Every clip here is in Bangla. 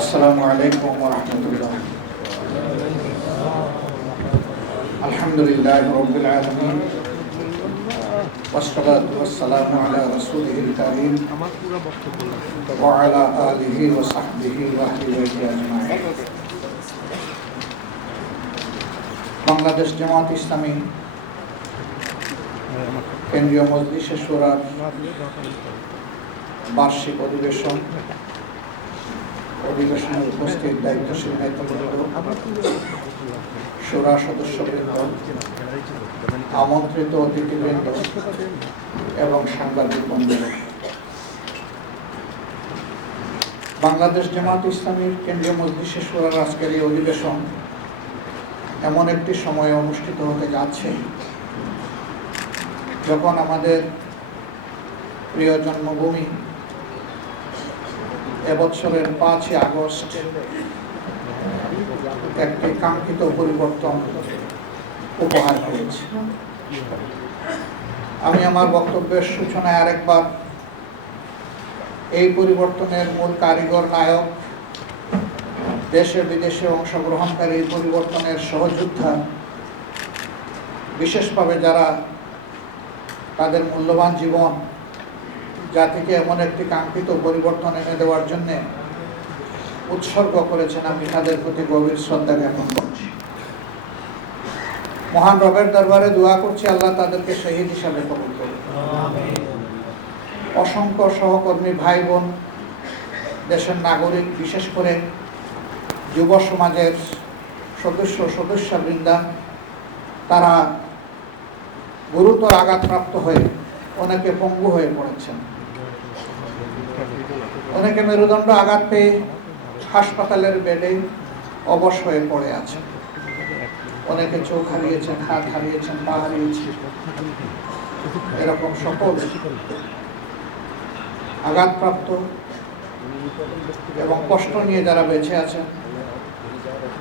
আসসালামু আলাইকুম ওয়া রাহমাতুল্লাহ। আলহামদুলিল্লাহি রাব্বিল আলামিন ওয়াসসালাতু ওয়াসসালামু আলা রাসূলিল কারীম ওয়া আলা আলিহি ওয়া সাহবিহি ওয়া আহলি বাইতি আজমাইন। বাংলাদেশ জামাত ইসলামী কেন্দ্রীয় মজলিসে শুরার বার্ষিক অধিবেশনে উপস্থিত দায়িত্বশীল নেতৃবৃন্দ, শুরা সদস্যবৃন্দ, আমন্ত্রিত অতিথিবৃন্দ এবং সাংবাদিক বন্ধুরা, বাংলাদেশ জামাত ইসলামীর কেন্দ্রীয় মজলিসে শুরার আজকের এই অধিবেশন এমন একটি সময়ে অনুষ্ঠিত হতে যাচ্ছে যখন আমাদের প্রিয় জন্মভূমি এবছরের 5ই আগস্ট একটি কাঙ্ক্ষিত পরিবর্তন উপহার পেয়েছে। আমি আমার বক্তব্যের সূচনায় আরেকবার এই পরিবর্তনের মূল কারিগর, নায়ক, দেশে বিদেশে অংশগ্রহণকারী পরিবর্তনের সহযোদ্ধা, বিশেষভাবে যারা তাদের মূল্যবান জীবন জাতিকে এমন একটি কাঙ্ক্ষিত পরিবর্তন এনে দেওয়ার জন্য উৎসর্গ করেছেন, আমি তাদের প্রতি গভীর শ্রদ্ধা জ্ঞাপন করছি। মহান রবের দরবারে দোয়া করছি, আল্লাহ তাদেরকে শহীদ হিসাবে কবুল করুন। অসংখ্য সহকর্মী, ভাই বোন, দেশের নাগরিক, বিশেষ করে যুব সমাজের সদস্যবৃন্দা, তারা গুরুতর আঘাতপ্রাপ্ত হয়ে অনেকে পঙ্গু হয়ে পড়েছেন, অনেকে মেরুদণ্ড আঘাত পেয়ে হাসপাতালের বেডে অবশ হয়ে পড়ে আছেন, অনেকে চোখ হারিয়েছেন, হাত হারিয়েছেন, পা হারিয়েছেন। এরকম সকল আঘাতপ্রাপ্ত এবং কষ্ট নিয়ে যারা বেঁচে আছেন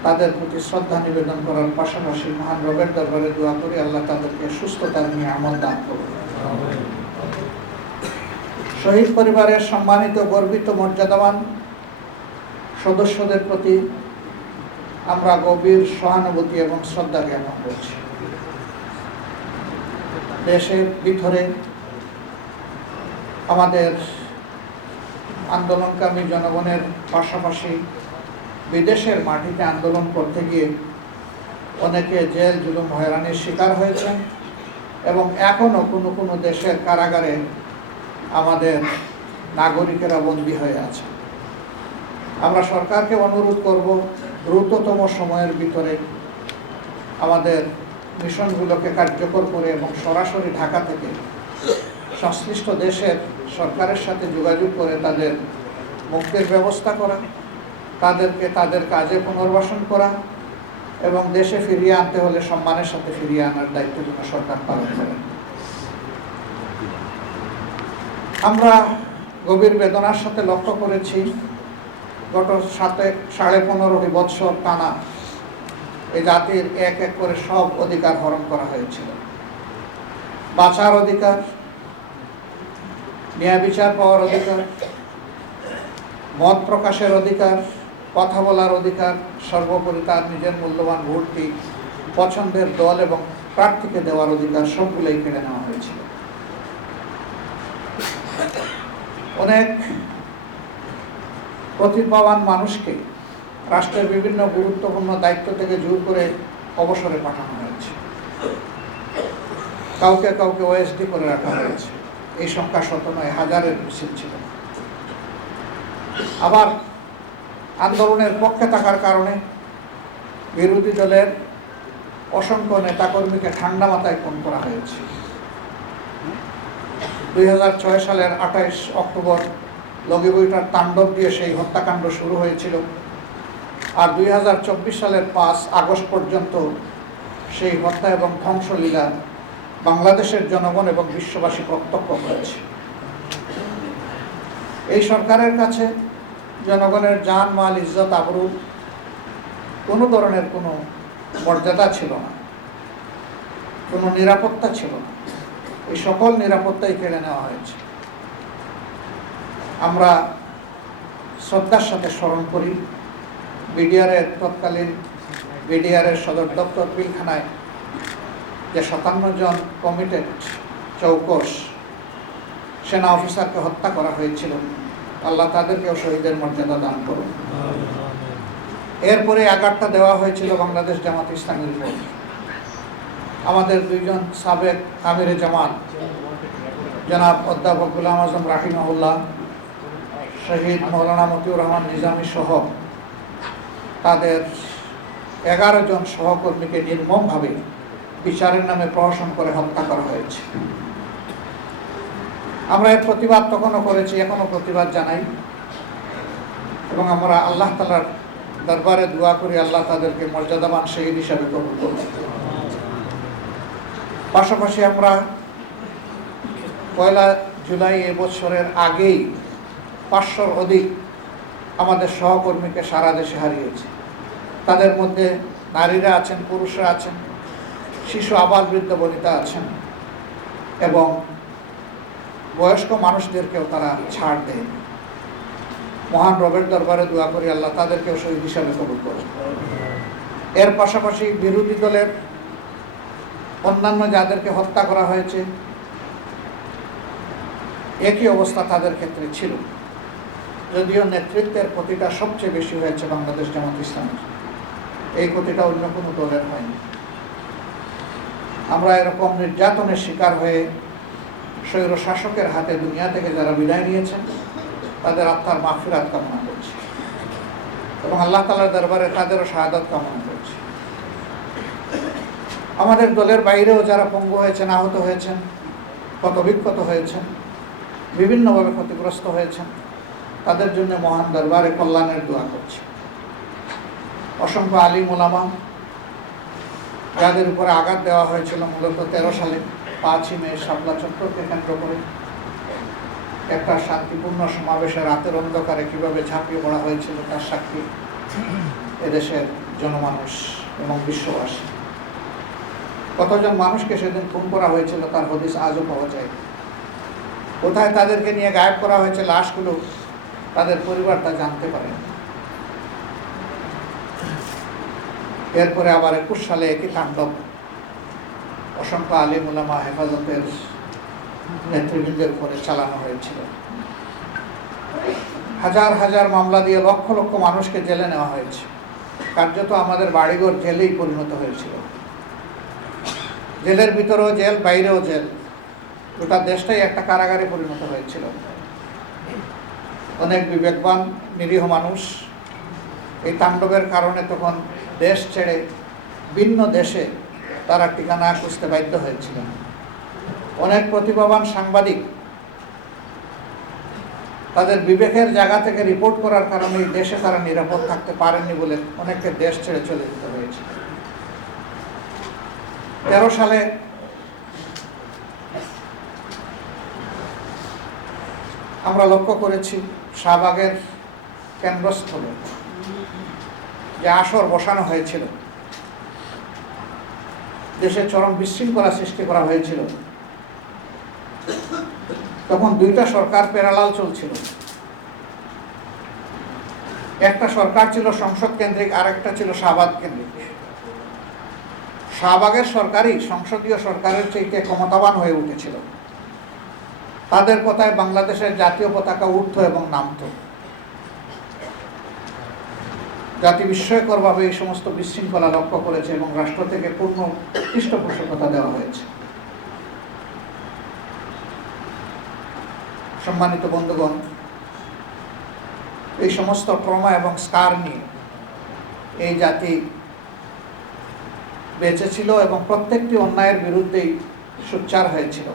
তাদের প্রতি শ্রদ্ধা নিবেদন করার পাশাপাশি মহান রবের দরবারে দোয়া করি, আল্লাহ তাদেরকে সুস্থতার নিয়ে আমল দান করুন। শহীদ পরিবারের সম্মানিত, গর্বিত, মর্যাদাবান সদস্যদের প্রতি আমরা গভীর সহানুভূতি এবং শ্রদ্ধা জ্ঞাপন করছি। দেশের ভিতরে আমাদের আন্দোলনকামী জনগণের পাশাপাশি বিদেশের মাটিতে আন্দোলন করতে গিয়ে অনেকে জেল, জুলুম, হয়রানির শিকার হয়েছেন এবং এখনও কোনো কোনো দেশের কারাগারে আমাদের নাগরিকেরা বন্দী হয়ে আছে। আমরা সরকারকে অনুরোধ করব, দ্রুততম সময়ের ভিতরে আমাদের মিশনগুলোকে কার্যকর করে এবং সরাসরি ঢাকা থেকে সংশ্লিষ্ট দেশের সরকারের সাথে যোগাযোগ করে তাদের মুক্তির ব্যবস্থা করা, তাদেরকে তাদের কাজে পুনর্বাসন করা এবং দেশে ফিরিয়ে আনতে হলে সম্মানের সাথে ফিরিয়ে আনার দায়িত্ব যেন সরকার পালন করেন। আমরা গভীর বেদনার সাথে লক্ষ্য করেছি, গত 15.5 বৎসর টানা এই জাতির এক এক করে সব অধিকার হরণ করা হয়েছিল। বাঁচার অধিকার, ন্যায় বিচার পাওয়ার অধিকার, মত প্রকাশের অধিকার, কথা বলার অধিকার, সর্বোপরি তার নিজের মূল্যবান ভোটটি পছন্দের দল এবং প্রার্থীকে দেওয়ার অধিকার সবগুলোই কেড়ে নেওয়া হয়েছিল। অনেক প্রতিভাবান মানুষকে রাষ্ট্রের বিভিন্ন গুরুত্বপূর্ণ দায়িত্ব থেকে জোর করে অবসরে পাঠানো হয়েছে, কাউকে কাউকে ওএসডি করে রাখা হয়েছে। এই সংখ্যা 100 নয়, হাজারের বেশি ছিল। আবার আন্দোলনের পক্ষে থাকার কারণে বিরোধী দলের অসংখ্য নেতাকর্মীকে ঠান্ডা মাথায় খুন করা হয়েছে। 2006 সালের 28 অক্টোবর লগিবইটার তাণ্ডব দিয়ে সেই হত্যাকাণ্ড শুরু হয়েছিল, আর 2024 সালের 5 আগস্ট পর্যন্ত সেই হত্যা এবং ধ্বংসলীলা বাংলাদেশের জনগণ এবং বিশ্ববাসী প্রত্যক্ষ করেছে। এই সরকারের কাছে জনগণের জান, মাল, ইজ্জত, আবরু কোনো ধরনের কোনো মর্যাদা ছিল না, কোনো নিরাপত্তা ছিল না। এই সকল নিরাপত্তাই কেড়ে নেওয়া হয়েছে। আমরা শ্রদ্ধার সাথে স্মরণ করি। বিডিআরের তৎকালীন বিডিআরের সদর দপ্তর পিলখানায় যে 57 জন কমিটেড চৌকস সেনা অফিসারকে হত্যা করা হয়েছিল, আল্লাহ তাদেরকেও শহীদের মর্যাদা দান করুন। এরপরে আঘাতটা দেওয়া হয়েছিল বাংলাদেশ জামাত ইসলামীর উপর। আমাদের দুইজন সাবেক আমিরে জামাত জনাব অধ্যাপক গোলাম আজম রাহিমাহুল্লাহ, শহীদ মৌলানা মতিউর রহমান নিজামী সহ তাদের 11 জন সহকর্মীকে নির্মমভাবে বিচারের নামে প্রহসন করে হত্যা করা হয়েছে। আমরা এর প্রতিবাদ তখনও করেছি, এখনো প্রতিবাদ জানাই এবং আমরা আল্লাহ তাআলার দরবারে দোয়া করি আল্লাহ তাদেরকে মর্যাদাবান শহীদ হিসাবে কবুল করুন। পাশাপাশি আমরা 1 জুলাই এবছরের আগেই 500-র অধিক আমাদের সহকর্মীকে সারা দেশে হারিয়েছি। তাদের মধ্যে নারীরা আছেন, পুরুষরা আছেন, শিশু, আবাল, বৃদ্ধ বনিতা আছেন এবং বয়স্ক মানুষদেরকেও তারা ছাড় দেয়। মহান রবের দরবারে দোয়া করি আল্লাহ তাদেরকেও শহীদ হিসাবে কবুল করুন। এর পাশাপাশি বিরোধী দলের অন্যান্য যাদেরকে হত্যা করা হয়েছে একই অবস্থা তাদের ক্ষেত্রে ছিল, যদিও নেতৃত্বের ক্ষতিটা সবচেয়ে বেশি হয়েছে বাংলাদেশ জামাত ইসলামের। এই ক্ষতিটা অন্য কোনো দলের হয়নি। আমরা এরকম নির্যাতনের শিকার হয়ে স্বৈর শাসকের হাতে দুনিয়া থেকে যারা বিদায় নিয়েছেন তাদের আত্মার মাগফিরাত কামনা করছি এবং আল্লাহ তাআলার দরবারে তাদেরও শাহাদাত কামনা করছি। আমাদের দলের বাইরেও যারা পঙ্গু হয়েছেন, আহত হয়েছেন, ক্ষতবিক্ষত হয়েছেন, বিভিন্নভাবে ক্ষতিগ্রস্ত হয়েছেন, তাদের জন্য মহান দরবারে কল্যাণের দোয়া করছি। অসংখ্য আলিম ওলামা যাদের উপরে আঘাত দেওয়া হয়েছিল মূলত 13 সালে 5ই মে শাপলা চত্বরকে কেন্দ্র করে একটা শান্তিপূর্ণ সমাবেশে রাতের অন্ধকারে কিভাবে ঝাঁপিয়ে পড়া হয়েছিল তার সাক্ষী এদেশের জনমানুষ এবং বিশ্ববাসী। কতজন মানুষকে সেদিন খুন করা হয়েছিল তার হদিস আজও পাওয়া যায়। কোথায় তাদেরকে নিয়ে গায়েব করা হয়েছে লাশগুলো তাদের পরিবার তা জানতে পারে। এরপরে আবার 21 সালে একই তাণ্ডব অসংখ্য আলিম উলামা হেফাজতের নেতৃবৃন্দের উপরে চালানো হয়েছিল। হাজার হাজার মামলা দিয়ে লক্ষ লক্ষ মানুষকে জেলে নেওয়া হয়েছে। কার্যত আমাদের বাড়িঘর জেলেই পরিণত হয়েছিল। জেলের ভিতরেও জেল, বাইরেও জেল, গোটা দেশটাই একটা কারাগারে পরিণত হয়েছিল। অনেক বিবেকবান নিরীহ মানুষ এই তাণ্ডবের কারণে তখন দেশ ছেড়ে ভিন্ন দেশে তারা ঠিকানা খুঁজতে বাধ্য হয়েছিল। অনেক প্রতিভাবান সাংবাদিক তাদের বিবেকের জায়গা থেকে রিপোর্ট করার কারণে এই দেশে তারা নিরাপদ থাকতে পারেননি বলে অনেককে দেশ ছেড়ে চলে যেতে হয়েছে। 13 সালে আমরা লক্ষ্য করেছি শাহবাগের কেন্দ্রস্থলে যে আসর বসানো হয়েছিল, দেশে চরম বিশৃঙ্খলা সৃষ্টি করা হয়েছিল। তখন 2টা সরকার প্যারালাল চলছিল। একটা সরকার ছিল সংসদ কেন্দ্রিক, আরেকটা ছিল শাহবাগ কেন্দ্রিক। শাহবাগের সরকারই সংসদীয় সরকারের চাইতে ক্ষমতাবান হয়ে উঠেছিল। তাদের কথায় বাংলাদেশের জাতীয় পতাকা উঠত এবং নামত। জাতি বিস্ময়করভাবে এই সমস্ত বিশৃঙ্খলা লক্ষ্য করেছে এবং রাষ্ট্র থেকে পূর্ণ পৃষ্ঠপোষকতা দেওয়া হয়েছে। সম্মানিত বন্ধুগণ, এই সমস্ত ট্রমা এবং স্কার নিয়ে এই জাতি বেঁচে ছিল এবং প্রত্যেকটি অন্যায়ের বিরুদ্ধেই সোচ্চার হয়েছিল।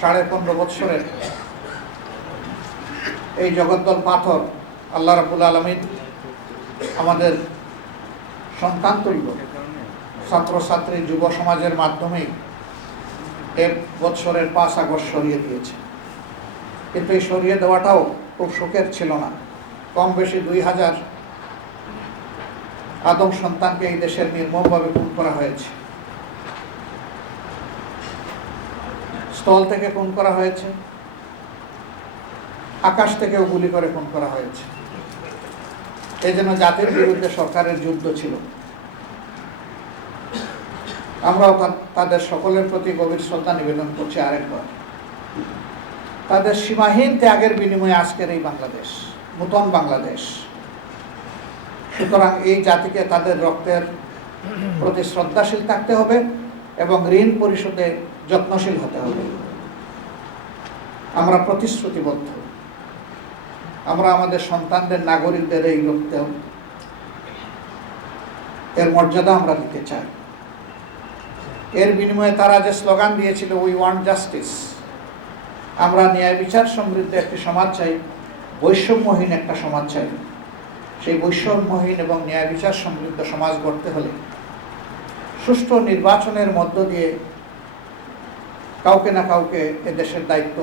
15.5 বৎসরের এই জগদ্দল পাথর আল্লাহ রাব্বুল আলামিন আমাদের সন্তান তুল্য ছাত্রছাত্রী যুব সমাজের মাধ্যমেই এই বৎসরের 5 আগস্ট সরিয়ে দিয়েছে। কিন্তু এই সরিয়ে দেওয়াটাও খুব সুখের ছিল না। কম বেশি 2000 আদম সন্তানকে এই দেশের নির্মমভাবে খুন করা হয়েছে। স্থল থেকে খুন করা হয়েছে, আকাশ থেকেও গুলি করে খুন করা হয়েছে। এই জন্য জাতির বিরুদ্ধে সরকারের যুদ্ধ ছিল। আমরাও তাদের সকলের প্রতি গভীর শ্রদ্ধা নিবেদন করছি আরেকবার। তাদের সীমাহীন ত্যাগের বিনিময়ে আজকের এই বাংলাদেশ, নূতন বাংলাদেশ। সুতরাং এই জাতিকে তাদের রক্তের প্রতি শ্রদ্ধাশীল থাকতে হবে এবং ঋণ পরিশোধে যত্নশীল হতে হবে। আমরা প্রতিশ্রুতিবদ্ধ। আমরা আমাদের সন্তানদের, নাগরিকদের এই রক্ত এর মর্যাদা আমরা দিতে চাই। এর বিনিময়ে তারা যে স্লোগান দিয়েছিল, উই ওয়ান্ট জাস্টিস, আমরা ন্যায় বিচার সমৃদ্ধ একটি সমাজ চাই, বৈষম্যহীন একটা সমাজ চাই। সেই বৈষম্যহীন এবং ন্যায় বিচার সমৃদ্ধ সমাজ গড়তে হলে সুষ্ঠু নির্বাচনের মধ্য দিয়ে কাউকে না কাউকে এদেশের দায়িত্ব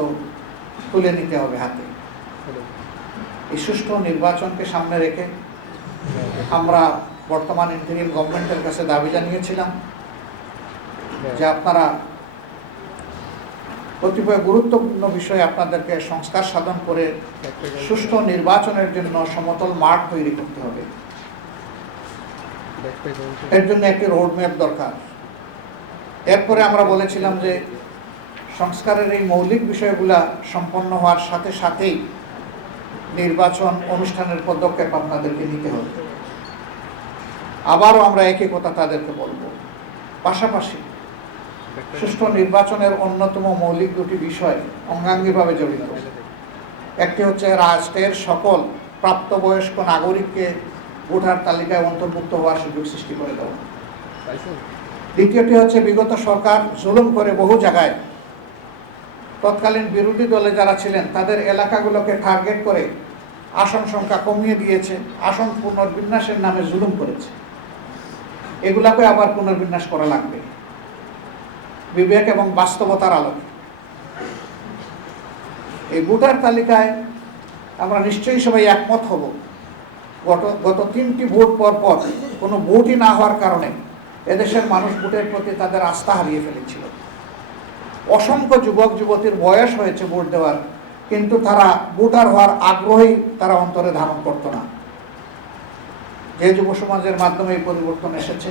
তুলে নিতে হবে হাতে। এই সুষ্ঠু নির্বাচনকে সামনে রেখে আমরা বর্তমান ইন্টারিম গভর্নমেন্টের কাছে দাবি জানিয়েছিলাম যে আপনারা কতিপয় গুরুত্বপূর্ণ বিষয়ে আপনাদেরকে সংস্কার সাধন করে সুষ্ঠু নির্বাচনের জন্য সমতল মাঠ তৈরি করতে হবে। এর জন্য একটি রোডম্যাপ দরকার। এরপরে আমরা বলেছিলাম যে সংস্কারের এই মৌলিক বিষয়গুলা সম্পন্ন হওয়ার সাথে সাথেই নির্বাচন অনুষ্ঠানের পদক্ষেপ আপনাদেরকে নিতে হবে। আবারও আমরা একই কথা তাদেরকে বলবো। পাশাপাশি সুষ্ঠু নির্বাচনের অন্যতম মৌলিক দুটি বিষয় অঙ্গাঙ্গিভাবে জড়িত। একটি হচ্ছে রাষ্ট্রের সকল প্রাপ্তবয়স্ক নাগরিককে ভোটার তালিকায় অন্তর্ভুক্ত হওয়ার সুযোগ সৃষ্টি করে দেওয়া। দ্বিতীয়টি হচ্ছে বিগত সরকার জুলুম করে বহু জায়গায় তৎকালীন বিরোধী দলে যারা ছিলেন তাদের এলাকাগুলোকে টার্গেট করে আসন সংখ্যা কমিয়ে দিয়েছে, আসন পুনর্বিন্যাসের নামে জুলুম করেছে। এগুলাকে আবার পুনর্বিন্যাস করা লাগবে বিবেক এবং বাস্তবতার আলোকে। এই ভোটার তালিকায় আমরা নিশ্চয়ই সবাই একমত হব। গত 3টি ভোট পর কোনো ভোটই না হওয়ার কারণে এদেশের মানুষ ভোটের প্রতি তাদের আস্থা হারিয়ে ফেলেছিল। অসংখ্য যুবক যুবতীর বয়স হয়েছে ভোট দেওয়ার, কিন্তু তারা ভোটার হওয়ার আগ্রহই তারা অন্তরে ধারণ করত না। যে যুব সমাজের মাধ্যমে এই পরিবর্তন এসেছে,